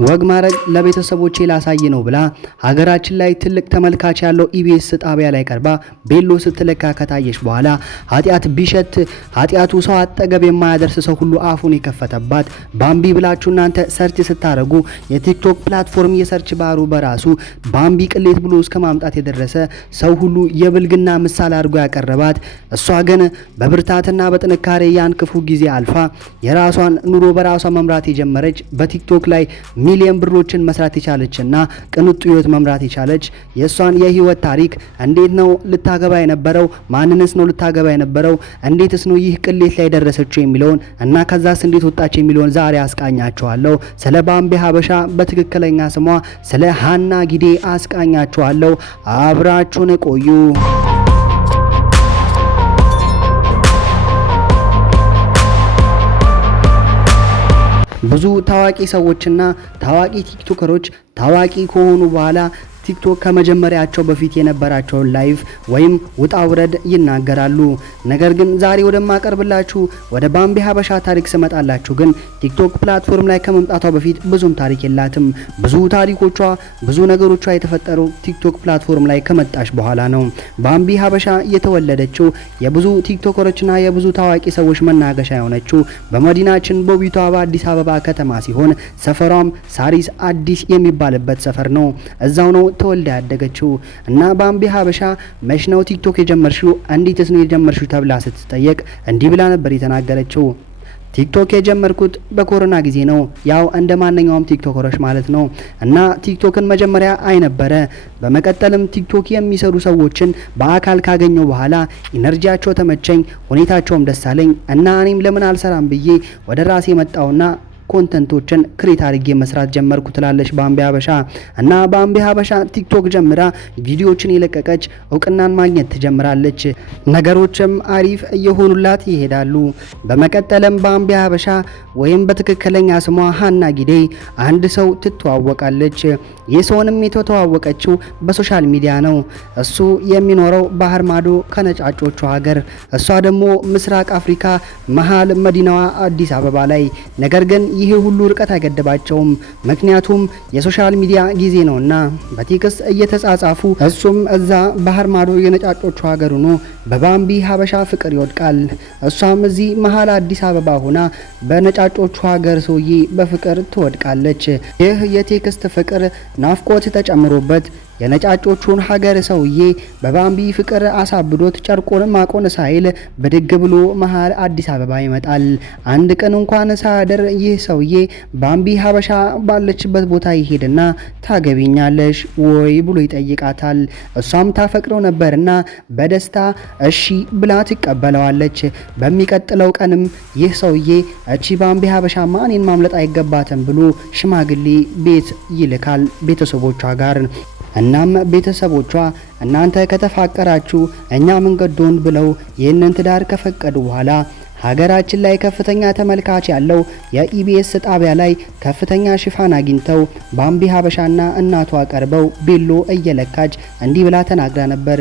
ወግ ማረግ ለቤተሰቦቼ ላሳይ ነው ብላ ሀገራችን ላይ ትልቅ ተመልካች ያለው ኢቢኤስ ጣቢያ ላይ ቀርባ ቤሎ ስትለካ ከታየች በኋላ ኃጢአት ቢሸት ኃጢአቱ ሰው አጠገብ የማያደርስ ሰው ሁሉ አፉን የከፈተባት ባምቢ ብላችሁ እናንተ ሰርች ስታረጉ የቲክቶክ ፕላትፎርም የሰርች ባሩ በራሱ ባምቢ ቅሌት ብሎ እስከ ማምጣት የደረሰ ሰው ሁሉ የብልግና ምሳሌ አድርጎ ያቀረባት እሷ ግን በብርታትና በጥንካሬ ያን ክፉ ጊዜ አልፋ የራሷን ኑሮ በራሷ መምራት የጀመረች በቲክቶክ ላይ ሚሊዮን ብሮችን መስራት የቻለችና ቅንጡ ህይወት መምራት የቻለች የሷን የህይወት ታሪክ እንዴት ነው ልታገባ የነበረው ማንንስ ነው ልታገባ የነበረው እንዴትስ ነው ይህ ቅሌት ላይ ደረሰችው የሚለውን እና ከዛስ እንዴት ወጣች የሚለውን ዛሬ አስቃኛችኋለሁ። ስለ ባምቢ ሀበሻ በትክክለኛ ስሟ ስለ ሃና ጊዴ አስቃኛችኋለሁ። አብራችሁን ቆዩ። ብዙ ታዋቂ ሰዎችና ታዋቂ ቲክቶከሮች ታዋቂ ከሆኑ በኋላ ቲክቶክ ከመጀመሪያቸው በፊት የነበራቸውን ላይቭ ወይም ውጣ ውረድ ይናገራሉ። ነገር ግን ዛሬ ወደማቀርብላችሁ ወደ ባምቢ ሀበሻ ታሪክ ስመጣላችሁ ግን ቲክቶክ ፕላትፎርም ላይ ከመምጣቷ በፊት ብዙም ታሪክ የላትም። ብዙ ታሪኮቿ ብዙ ነገሮቿ የተፈጠሩ ቲክቶክ ፕላትፎርም ላይ ከመጣች በኋላ ነው። ባምቢ ሀበሻ የተወለደችው የብዙ ቲክቶከሮችና የብዙ ታዋቂ ሰዎች መናገሻ የሆነችው በመዲናችን በውቢቷ በአዲስ አበባ ከተማ ሲሆን ሰፈሯም ሳሪስ አዲስ የሚባልበት ሰፈር ነው። እዛው ነው ተወልዳ ያደገችው እና ባምቢ ሀበሻ መች ነው ቲክቶክ የጀመርሽው እንዴትስ ነው የጀመርሽው ተብላ ስትጠየቅ እንዲህ ብላ ነበር የተናገረችው። ቲክቶክ የጀመርኩት በኮሮና ጊዜ ነው፣ ያው እንደ ማንኛውም ቲክቶከሮች ማለት ነው። እና ቲክቶክን መጀመሪያ አይነበረ በመቀጠልም ቲክቶክ የሚሰሩ ሰዎችን በአካል ካገኘው በኋላ ኢነርጂያቸው ተመቸኝ፣ ሁኔታቸውም ደስ አለኝ እና እኔም ለምን አልሰራም ብዬ ወደ ራሴ መጣውና ኮንተንቶችን ክሬት አድርጌ መስራት ጀመርኩ ትላለች ባምቢ ሀበሻ። እና ባምቢ ሀበሻ ቲክቶክ ጀምራ ቪዲዮዎችን የለቀቀች እውቅናን ማግኘት ትጀምራለች። ነገሮችም አሪፍ እየሆኑላት ይሄዳሉ። በመቀጠልም ባምቢ ሀበሻ ወይም በትክክለኛ ስሟ ሃና ጊዴ አንድ ሰው ትተዋወቃለች። ይህ ሰውንም የተተዋወቀችው በሶሻል ሚዲያ ነው። እሱ የሚኖረው ባህር ማዶ ከነጫጮቹ ሀገር፣ እሷ ደግሞ ምስራቅ አፍሪካ መሀል መዲናዋ አዲስ አበባ ላይ። ነገር ግን ይሄ ሁሉ ርቀት አይገደባቸውም፣ ምክንያቱም የሶሻል ሚዲያ ጊዜ ነውና በቴክስት እየተጻጻፉ እሱም እዛ ባህር ማዶ የነጫጮቹ ሀገር ሆኖ በባምቢ ሀበሻ ፍቅር ይወድቃል። እሷም እዚህ መሀል አዲስ አበባ ሆና በነጫጮቹ ሀገር ሰውዬ በፍቅር ትወድቃለች። ይህ የቴክስት ፍቅር ናፍቆት ተጨምሮበት የነጫጮቹን ሀገር ሰውዬ በባምቢ ፍቅር አሳብዶት ጨርቆን ማቆን ሳይል ብድግ ብሎ መሀል አዲስ አበባ ይመጣል። አንድ ቀን እንኳን ሳያደር ይህ ሰውዬ ባምቢ ሀበሻ ባለችበት ቦታ ይሄድና ታገቢኛለሽ ወይ ብሎ ይጠይቃታል። እሷም ታፈቅረው ነበርና በደስታ እሺ ብላ ትቀበለዋለች። በሚቀጥለው ቀንም ይህ ሰውዬ እቺ ባምቢ ሀበሻማ እኔን ማምለጥ አይገባትም ብሎ ሽማግሌ ቤት ይልካል ቤተሰቦቿ ጋር። እናም ቤተሰቦቿ እናንተ ከተፋቀራችሁ እኛ መንገዶን ብለው ይህንን ትዳር ከፈቀዱ በኋላ ሀገራችን ላይ ከፍተኛ ተመልካች ያለው የኢቢኤስ ጣቢያ ላይ ከፍተኛ ሽፋን አግኝተው ባምቢ ሀበሻና እናቷ ቀርበው ቤሎ እየለካች እንዲህ ብላ ተናግራ ነበር።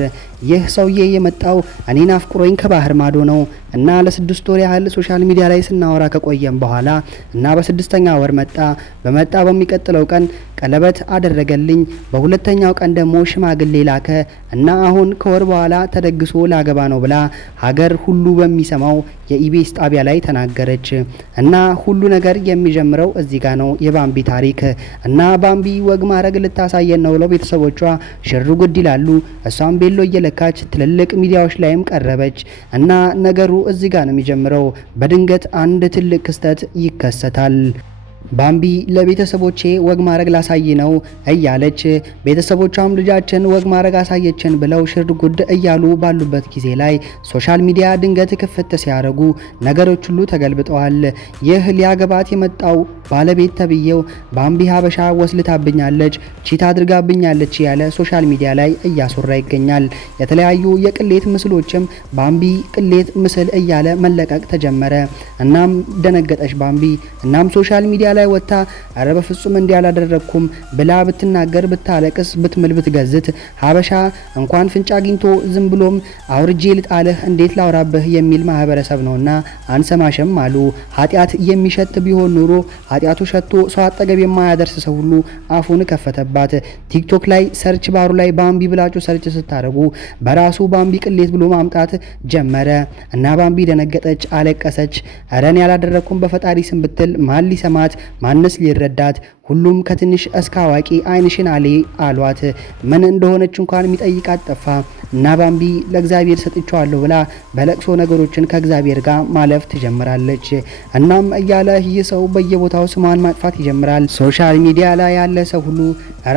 ይህ ሰውዬ የመጣው እኔን አፍቅሮኝ ከባህር ማዶ ነው እና ለ6 ወር ያህል ሶሻል ሚዲያ ላይ ስናወራ ከቆየም በኋላ እና በ6ኛ ወር በመጣ በሚቀጥለው ቀን ቀለበት አደረገልኝ። በሁለተኛው ቀን ደግሞ ሽማግሌ ላከ እና አሁን ከወር በኋላ ተደግሶ ላገባ ነው ብላ ሀገር ሁሉ በሚሰማው የኢቢኤስ ጣቢያ ላይ ተናገረች። እና ሁሉ ነገር የሚጀምረው እዚህ ጋር ነው የባምቢ ታሪክ። እና ባምቢ ወግ ማረግ ልታሳየን ነው ብለው ቤተሰቦቿ ሽሩ ጉድ ይላሉ። እሷም ቤሎ እየለካች ትልልቅ ሚዲያዎች ላይም ቀረበች። እና ነገሩ እዚህ ጋር ነው የሚጀምረው። በድንገት አንድ ትልቅ ክስተት ይከሰታል። ባምቢ ለቤተሰቦቼ ወግ ማረግ ላሳይ ነው እያለች ቤተሰቦቿም ልጃችን ወግ ማረግ አሳየችን ብለው ሽር ጉድ እያሉ ባሉበት ጊዜ ላይ ሶሻል ሚዲያ ድንገት ክፍት ሲያደርጉ ነገሮች ሁሉ ተገልብጠዋል። ይህ ሊያገባት የመጣው ባለቤት ተብዬው ባምቢ ሀበሻ ወስልታብኛለች፣ ቺት አድርጋብኛለች ያለ ሶሻል ሚዲያ ላይ እያሶራ ይገኛል። የተለያዩ የቅሌት ምስሎችም ባምቢ ቅሌት ምስል እያለ መለቀቅ ተጀመረ። እናም ደነገጠች ባምቢ። እናም ሶሻል ሚዲያ ላይ ወጥታ አረ በፍጹም እንዲህ አላደረኩም ብላ ብትናገር፣ ብታለቅስ፣ ብትምል፣ ብትገዝት ሀበሻ እንኳን ፍንጫ አግኝቶ ዝም ብሎም አውርጄ ልጣልህ እንዴት ላውራብህ የሚል ማህበረሰብ ነውና አንሰማሽም አሉ። ኃጢአት የሚሸት ቢሆን ኑሮ ኃጢአቱ ሸቶ ሰው አጠገብ የማያደርስ ሰው ሁሉ አፉን ከፈተባት። ቲክቶክ ላይ ሰርች ባሩ ላይ ባምቢ ብላችሁ ሰርች ስታደርጉ በራሱ ባምቢ ቅሌት ብሎ ማምጣት ጀመረ እና ባምቢ ደነገጠች፣ አለቀሰች። እረን ያላደረኩም በፈጣሪ ስም ብትል ማን ሊሰማት? ማንስ ሊረዳት? ሁሉም ከትንሽ እስከ አዋቂ አይንሽን አሌ አሏት። ምን እንደሆነች እንኳን የሚጠይቃት ጠፋ እና ባምቢ ለእግዚአብሔር ሰጥቼዋለሁ ብላ በለቅሶ ነገሮችን ከእግዚአብሔር ጋር ማለፍ ትጀምራለች። እናም እያለ ይህ ሰው በየቦታው ስሟን ማጥፋት ይጀምራል። ሶሻል ሚዲያ ላይ ያለ ሰው ሁሉ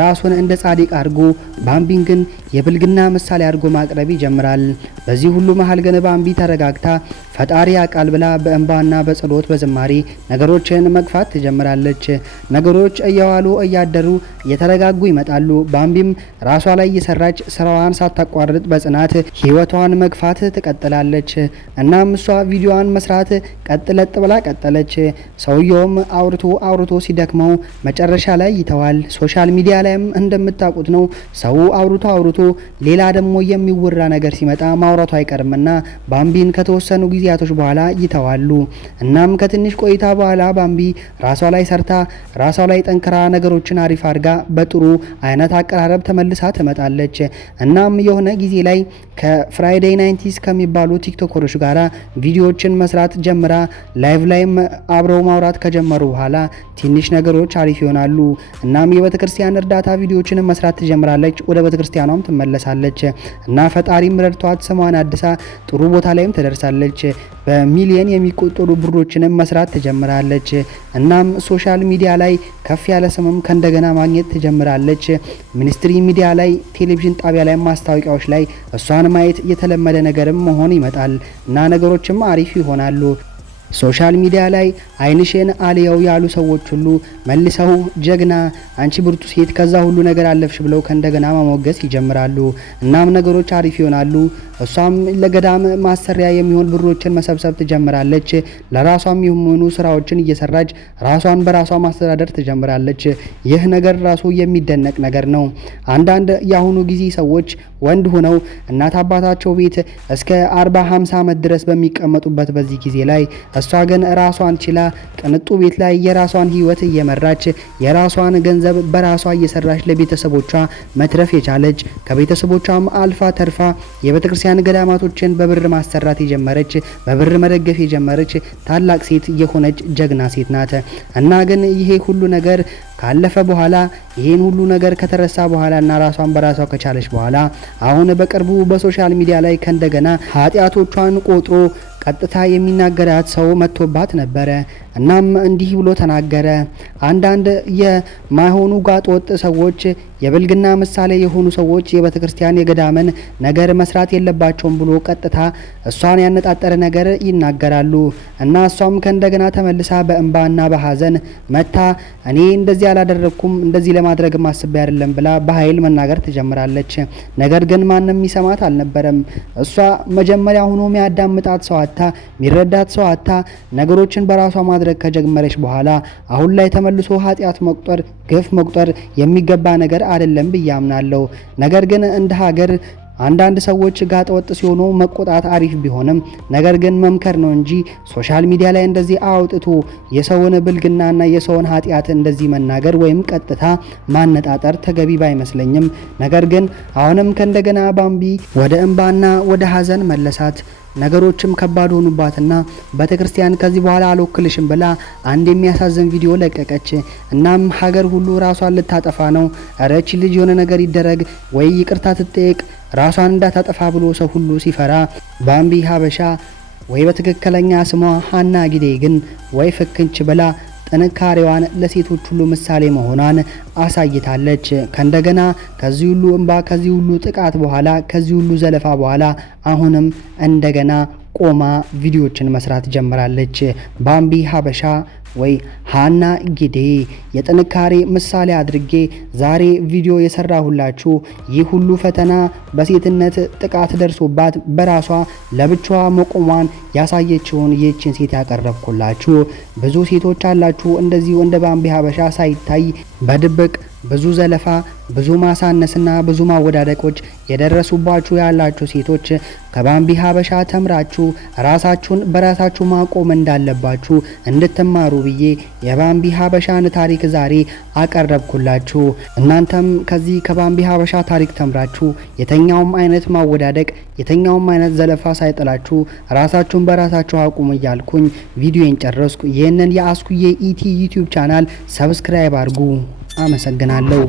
ራሱን እንደ ጻድቅ አድርጎ ባምቢን ግን የብልግና ምሳሌ አድርጎ ማቅረብ ይጀምራል። በዚህ ሁሉ መሀል ግን ባምቢ ተረጋግታ ፈጣሪ ያውቃል ብላ በእንባና በጸሎት በዝማሬ ነገሮችን መግፋት ትጀምራለች። ነገሮች እየዋሉ እያደሩ እየተረጋጉ ይመጣሉ። ባምቢም ራሷ ላይ እየሰራች ስራዋን ሳታቋርጥ በጽናት ህይወቷን መግፋት ትቀጥላለች። እናም እሷ ቪዲዮዋን መስራት ቀጥለጥ ብላ ቀጠለች። ሰውየውም አውርቶ ሲደክመው መጨረሻ ላይ ይተዋል። ሶሻል ሚዲያ ላይም እንደምታውቁት ነው። ሰው አውርቶ ሌላ ደግሞ የሚወራ ነገር ሲመጣ ማውራቱ አይቀርምና ባምቢን ከተወሰኑ ጊዜያቶች በኋላ ይተዋሉ። እናም ከትንሽ ቆይታ በኋላ ባምቢ ራሷ ላይ ሰርታ ራሷ ላይ ጠንክራ ነገሮችን አሪፍ አድርጋ በጥሩ አይነት አቀራረብ ተመልሳ ትመጣለች። እናም የሆነ ጊዜ ላይ ከፍራይዴይ 90s ከሚባሉ ቲክቶከሮች ጋራ ቪዲዮዎችን መስራት ጀምራ ላይቭ ላይም አብረው ማውራት ከጀመሩ በኋላ ትንሽ ነገሮች አሪፍ ይሆናሉ። እናም የቤተክርስቲያን እርዳታ ቪዲዮዎችን መስራት ትጀምራለች። ወደ ቤተክርስቲያኗም ትመለሳለች እና ፈጣሪም ረድቷት ስሟን አድሳ ጥሩ ቦታ ላይም ትደርሳለች። በሚሊየን የሚቆጠሩ ብሮችንም መስራት ትጀምራለች። እናም ሶሻል ሚዲያ ላይ ከፍ ያለ ስምም ከእንደገና ማግኘት ትጀምራለች። ሚኒስትሪ ሚዲያ ላይ፣ ቴሌቪዥን ጣቢያ ላይ፣ ማስታወቂያዎች ላይ እሷን ማየት የተለመደ ነገርም መሆን ይመጣል እና ነገሮችም አሪፍ ይሆናሉ። ሶሻል ሚዲያ ላይ አይንሽን አልየው ያሉ ሰዎች ሁሉ መልሰው ጀግና፣ አንቺ ብርቱ ሴት፣ ከዛ ሁሉ ነገር አለፍሽ ብለው ከእንደገና ማሞገስ ይጀምራሉ። እናም ነገሮች አሪፍ ይሆናሉ። እሷም ለገዳም ማሰሪያ የሚሆን ብሮችን መሰብሰብ ትጀምራለች። ለራሷም የሚሆኑ ስራዎችን እየሰራች ራሷን በራሷ ማስተዳደር ትጀምራለች። ይህ ነገር ራሱ የሚደነቅ ነገር ነው። አንዳንድ የአሁኑ ጊዜ ሰዎች ወንድ ሆነው እናት አባታቸው ቤት እስከ 40-50 ዓመት ድረስ በሚቀመጡበት በዚህ ጊዜ ላይ እሷ ግን ራሷን ችላ ቅንጡ ቤት ላይ የራሷን ህይወት እየመራች የራሷን ገንዘብ በራሷ እየሰራች ለቤተሰቦቿ መትረፍ የቻለች ከቤተሰቦቿም አልፋ ተርፋ የቤተክርስቲያን ገዳማቶችን በብር ማሰራት የጀመረች በብር መደገፍ የጀመረች ታላቅ ሴት የሆነች ጀግና ሴት ናት። እና ግን ይሄ ሁሉ ነገር ካለፈ በኋላ ይሄን ሁሉ ነገር ከተረሳ በኋላ እና ራሷን በራሷ ከቻለች በኋላ አሁን በቅርቡ በሶሻል ሚዲያ ላይ ከእንደገና ኃጢአቶቿን ቆጥሮ ቀጥታ የሚናገራት ሰው መጥቶባት ነበረ። እናም እንዲህ ብሎ ተናገረ። አንዳንድ የማይሆኑ ጋጥ ወጥ ሰዎች የብልግና ምሳሌ የሆኑ ሰዎች የቤተክርስቲያን የገዳምን ነገር መስራት የለባቸውም ብሎ ቀጥታ እሷን ያነጣጠረ ነገር ይናገራሉ። እና እሷም ከእንደገና ተመልሳ በእንባና በሐዘን መታ እኔ እንደዚህ አላደረኩም፣ እንደዚህ ለማድረግ ማስቤ አይደለም ብላ በኃይል መናገር ትጀምራለች። ነገር ግን ማንም የሚሰማት አልነበረም። እሷ መጀመሪያ ሆኖ የሚያዳምጣት ሰው አታ የሚረዳት ሰው አታ ነገሮችን በራሷ ማድረግ ከጀመረች በኋላ አሁን ላይ ተመልሶ ኃጢአት መቁጠር ግፍ መቁጠር የሚገባ ነገር አይደለም ብዬ አምናለሁ። ነገር ግን እንደ ሀገር አንዳንድ ሰዎች ጋጠ ወጥ ሲሆኑ መቆጣት አሪፍ ቢሆንም ነገር ግን መምከር ነው እንጂ ሶሻል ሚዲያ ላይ እንደዚህ አውጥቶ የሰውን ብልግናና የሰውን ኃጢአት እንደዚህ መናገር ወይም ቀጥታ ማነጣጠር ተገቢ ባይመስለኝም ነገር ግን አሁንም ከእንደገና ባምቢ ወደ እንባና ወደ ሐዘን መለሳት። ነገሮችም ከባድ ሆኑባትና ቤተክርስቲያን ከዚህ በኋላ አልወክልሽም ብላ አንድ የሚያሳዝን ቪዲዮ ለቀቀች። እናም ሀገር ሁሉ ራሷን ልታጠፋ ነው፣ እረች ልጅ የሆነ ነገር ይደረግ ወይ ይቅርታ ትጠየቅ ራሷን እንዳታጠፋ ብሎ ሰው ሁሉ ሲፈራ ባምቢ ሀበሻ ወይ በትክክለኛ ስሟ ሀና ጊዴ ግን ወይ ፍክንች ብላ ጥንካሬዋን ለሴቶች ሁሉ ምሳሌ መሆኗን አሳይታለች። ከእንደገና ከዚህ ሁሉ እንባ ከዚህ ሁሉ ጥቃት በኋላ ከዚህ ሁሉ ዘለፋ በኋላ አሁንም እንደገና ቆማ ቪዲዮችን መስራት ጀምራለች። ባምቢ ሀበሻ ወይ ሃና ጊዴ የጥንካሬ ምሳሌ አድርጌ ዛሬ ቪዲዮ የሰራሁላችሁ ይህ ሁሉ ፈተና በሴትነት ጥቃት ደርሶባት በራሷ ለብቻዋ መቆሟን ያሳየችውን ይህችን ሴት ያቀረብኩላችሁ። ብዙ ሴቶች አላችሁ እንደዚሁ እንደ ባምቢ ሀበሻ ሳይታይ በድብቅ ብዙ ዘለፋ፣ ብዙ ማሳነስና ብዙ ማወዳደቆች የደረሱባችሁ ያላችሁ ሴቶች ከባምቢ ሀበሻ ተምራችሁ ራሳችሁን በራሳችሁ ማቆም እንዳለባችሁ እንድትማሩ ብዬ የባምቢ ሀበሻን ታሪክ ዛሬ አቀረብኩላችሁ። እናንተም ከዚህ ከባምቢ ሀበሻ ታሪክ ተምራችሁ የተኛውም አይነት ማወዳደቅ፣ የተኛውም አይነት ዘለፋ ሳይጥላችሁ ራሳችሁን በራሳችሁ አቁም እያልኩኝ ቪዲዮን ጨረስኩ። ይህንን የአስኩዬ ኢቲ ዩቲዩብ ቻናል ሰብስክራይብ አድርጉ። አመሰግናለሁ።